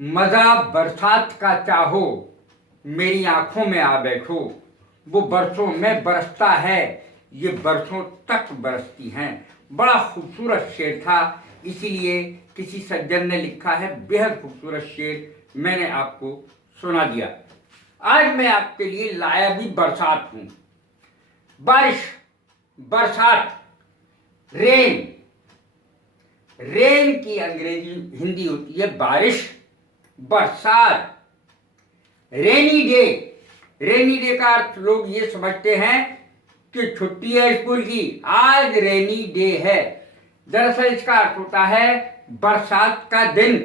मजा बरसात का चाहो, मेरी आंखों में आ बैठो। वो बरसों में बरसता है, ये बरसों तक बरसती हैं। बड़ा खूबसूरत शेर था, इसीलिए किसी सज्जन ने लिखा है। बेहद खूबसूरत शेर मैंने आपको सुना दिया। आज मैं आपके लिए लाया भी बरसात हूं। बारिश, बरसात, रेन। रेन की अंग्रेजी हिंदी होती है बारिश, बरसात। रेनी डे, रेनी डे का अर्थ लोग ये समझते हैं कि छुट्टी है स्कूल की, आज रेनी डे है। दरअसल इसका अर्थ होता है बरसात का दिन।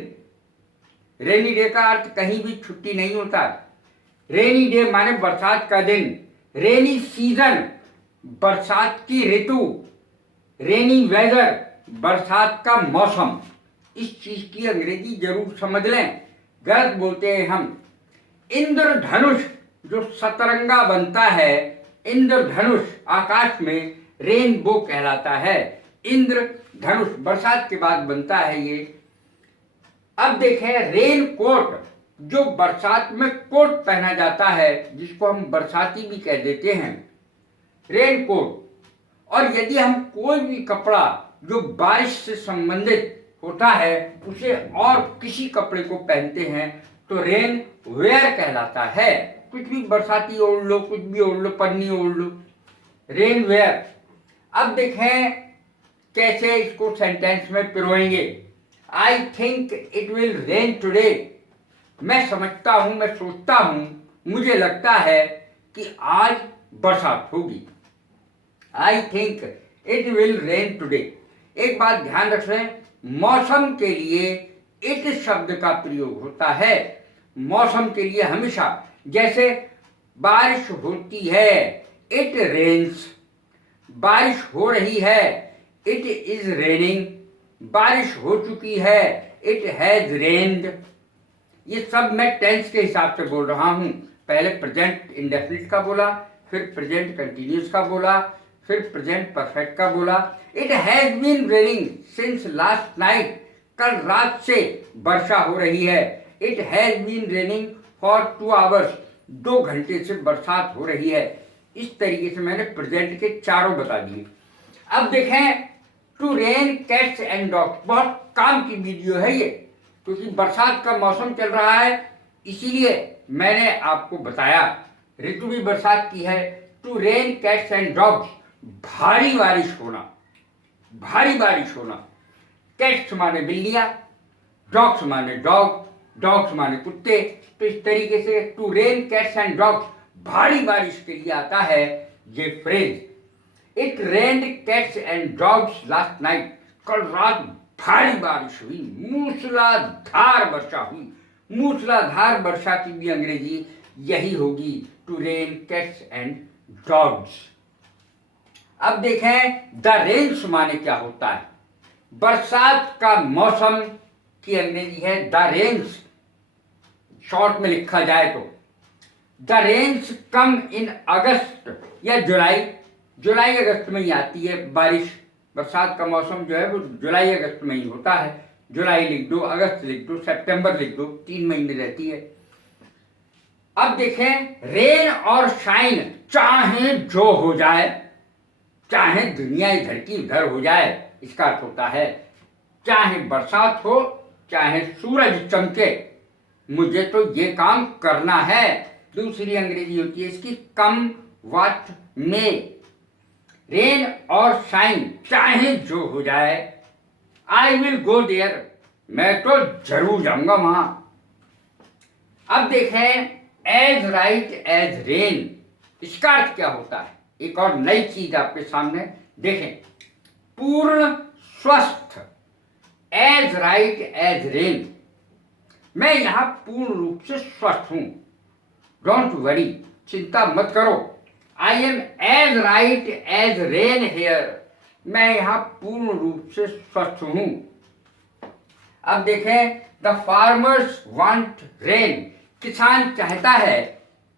रेनी डे का अर्थ कहीं भी छुट्टी नहीं होता। रेनी डे माने बरसात का दिन। रेनी सीजन, बरसात की ऋतु। रेनी वेदर, बरसात का मौसम। इस चीज की अंग्रेजी जरूर समझ लें, गलत बोलते हैं हम। इंद्रधनुष जो सतरंगा बनता है, इंद्रधनुष आकाश में रेनबो कहलाता है। इंद्रधनुष बरसात के बाद बनता है ये। अब देखें रेन कोट, जो बरसात में कोट पहना जाता है, जिसको हम बरसाती भी कह देते हैं, रेन कोट। और यदि हम कोई भी कपड़ा जो बारिश से संबंधित होता है उसे और किसी कपड़े को पहनते हैं तो रेन वेयर कहलाता है। कुछ भी बरसाती ओढ़ लो, कुछ भी ओढ़ लो, पन्नी ओढ़ लो, रेन वेयर। अब देखें कैसे इसको सेंटेंस में पिरोएंगे। I think it will rain today. मैं समझता हूं, मैं सोचता हूं, मुझे लगता है कि आज बरसात होगी। आई think it will rain today. एक बात ध्यान रखें, मौसम के लिए इट शब्द का प्रयोग होता है। मौसम के लिए हमेशा, जैसे बारिश होती है, इट रेन्स। बारिश हो रही है, इट इज रेनिंग। बारिश हो चुकी है, इट हैज रेन्ड। ये सब मैं टेंस के हिसाब से बोल रहा हूं। पहले प्रेजेंट इंडेफिनिट का बोला, फिर प्रेजेंट कंटिन्यूस का बोला, फिर प्रेजेंट परफेक्ट का बोला। It has been raining since last night. कल रात से वर्षा हो रही है। It has been raining for 2 hours. 2 घंटे से बरसात हो रही है। इस तरीके से मैंने प्रेजेंट के चारों बता दिए। अब देखें to rain cats and dogs. बहुत काम की वीडियो है ये, क्योंकि बरसात का मौसम चल रहा है, इसीलिए मैंने आपको बताया। ऋतु भी बरसात की है। To rain cats and dogs, भारी बारिश होना, भारी बारिश होना। कैट्स माने बिल्लियां, डॉग्स माने डॉग, डॉग्स माने कुत्ते। तो इस तरीके से to rain cats and dogs, भारी बारिश के लिए आता है ये phrase. It rained cats and dogs last night. कल रात भारी बारिश हुई, मूसलाधार वर्षा हुई। मूसलाधार वर्षा की भी अंग्रेजी यही होगी, to rain cats and dogs. अब देखें द रेन्स माने क्या होता है। बरसात का मौसम की अंग्रेजी है द रेन्स। शॉर्ट में लिखा जाए तो द रेन्स कम इन अगस्त या जुलाई। जुलाई अगस्त में ही आती है बारिश। बरसात का मौसम जो है वो जुलाई अगस्त में ही होता है। जुलाई लिख दो, अगस्त लिख दो, सितंबर लिख दो, 3 महीने रहती है। अब देखें रेन और शाइन, चाहे जो हो जाए, चाहे दुनिया इधर की उधर हो जाए, इसका अर्थ होता है चाहे बरसात हो, चाहे सूरज चमके, मुझे तो ये काम करना है। दूसरी अंग्रेजी होती है इसकी कम व्हाट मे। रेन और शाइन, चाहे जो हो जाए, आई विल गो देयर, मैं तो जरूर जाऊंगा वहां। अब देखें एज राइट एज रेन, इसका अर्थ क्या होता है। एक और नई चीज आपके सामने देखें, पूर्ण स्वस्थ, एज राइट एज रेन। मैं यहां पूर्ण रूप से स्वस्थ हूं। डोंट वरी, चिंता मत करो। I am as right as rain here, मैं यहां पूर्ण रूप से स्वस्थ हूं। अब देखें द फार्मर्स वांट रेन, किसान चाहता है,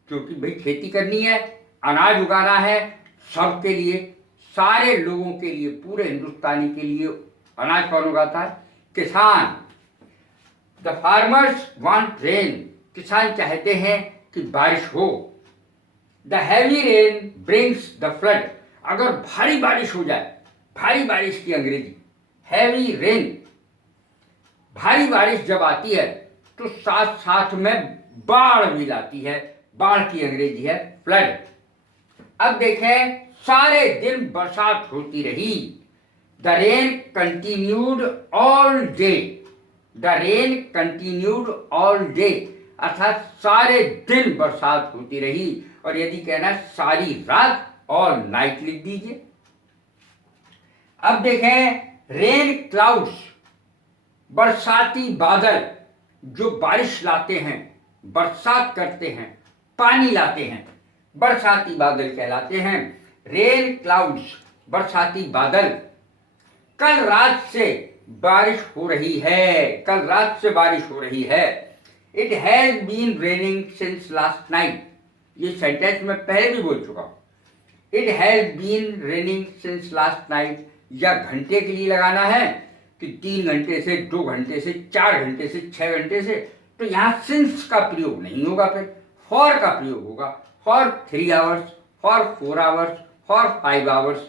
क्योंकि भाई खेती करनी है, अनाज उगाना है सबके लिए, सारे लोगों के लिए, पूरे हिंदुस्तानी के लिए। अनाज कौन उगाता है? किसान। द फार्मर्स वांट रेन, किसान चाहते हैं कि बारिश हो। The heavy rain brings the flood, अगर भारी बारिश हो जाए, भारी बारिश की अंग्रेजी हैवी रेन। भारी बारिश जब आती है तो साथ साथ में बाढ़ भी लाती है, बाढ़ की अंग्रेजी है फ्लड। अब देखें, सारे दिन बरसात होती रही। The rain continued all day, the rain continued all day, अर्थात सारे दिन बरसात होती रही। और यदि कहना सारी रात, ऑल नाइट लिख दीजिए। अब देखें, रेन क्लाउड्स, बरसाती बादल जो बारिश लाते हैं, बरसात करते हैं, पानी लाते हैं, बरसाती बादल कहलाते हैं। रेन क्लाउड्स, बरसाती बादल। कल रात से बारिश हो रही है, कल रात से बारिश हो रही है। It has been raining since last night, ये सेंटेंस मैं पहले भी बोल चुका हूं। It has been raining since last night, या घंटे के लिए लगाना है कि 3 घंटे से, 2 घंटे से, 4 घंटे से, 6 घंटे से, तो यहां सिंस का प्रयोग नहीं होगा, फिर फॉर का प्रयोग होगा। For 3 hours, for 4 hours, for 5 hours.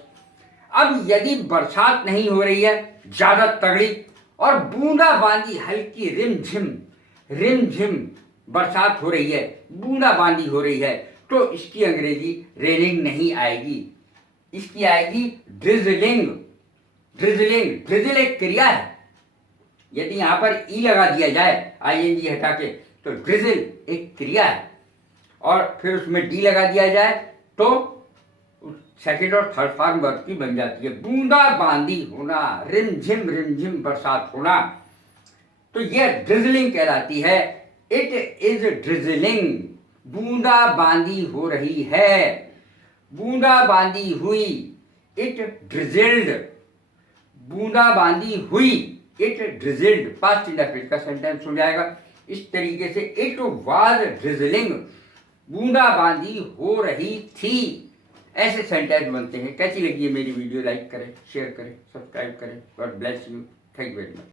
अब यदि बरसात नहीं हो रही है ज्यादा तगड़ी और बूंदाबांदी हल्की रिमझिम बरसात हो रही है, बूंदाबांदी हो रही है, तो इसकी अंग्रेजी रेनिंग नहीं आएगी, इसकी आएगी ड्रिजलिंग। ड्रिजल एक क्रिया है, यदि यहां पर ई लगा दिया जाए आईएनजी हटा के, तो ड्रिजल एक क्रिया है, और फिर उसमें डी लगा दिया जाए तो सेकंड और थर्ड फॉर्म वर्ब की बन जाती है। बूंदाबांदी होना, रिमझिम बरसात होना, तो यह ड्रिजलिंग कहलाती है। इट इज ड्रिजलिंग, बूंदाबांदी हो रही है, बूंदाबांदी हुई। इट ड्रिजल्ड, बूंदाबांदी हुई, इट ड्रिजल्ड, पास्ट इंडेफिनिट का सेंटेंस हो जाएगा। इस तरीके से इट वाज ड्रिजलिंग, बूंदाबांदी हो रही थी, ऐसे सेंटेंस बनते हैं। कैसी लगी है मेरी वीडियो? लाइक करें, शेयर करें, सब्सक्राइब करें। God bless you, thank you very much.